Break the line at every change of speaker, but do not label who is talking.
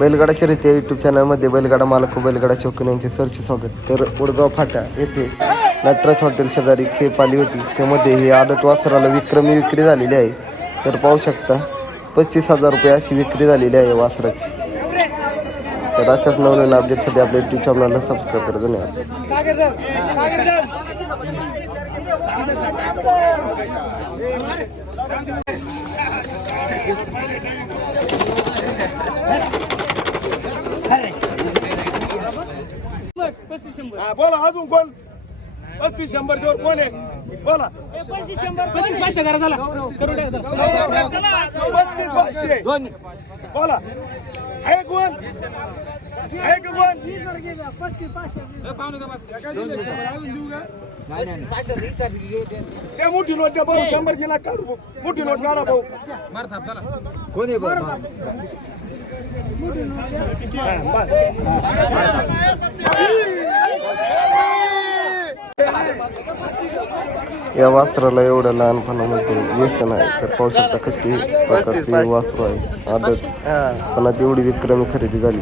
बैलगाडा शर्यती या यूट्यूब चॅनलमध्ये बैलगाडा मालक व बैलगाडा चौकीन यांचे सरचे स्वागत. तर उडगाव फाटा येथे नटराज हॉटेल शेजारी खेप आली होती. त्यामध्ये हे आदत वासराला विक्रमी विक्री झालेली आहे. तर पाहू शकता पस्तीस हजार रुपये अशी विक्री झालेली आहे वासराची. तर अशाच नवनवीन अपडेटसाठी आपल्या यूट्यूब चॅनलला सबस्क्राईब करा. धन्यवाद.
बोला अजून कोण? पस्तीस शंभरच्या वर कोण आहे? बोला. पस्तीस पाचशे बोला. आहे कोण? आहे का कोण? त्या मोठी नोट द्या भाऊ. शंभरची लाख काढू. मोठी नोट काढा भाऊ. हा, बस.
या वासराला एवढं लहानपणामध्ये व्यसन आहे तर पाहू शकता कशी प्रकारची वासरू आहे आदत. पण आता एवढी विक्रमी खरेदी झाली.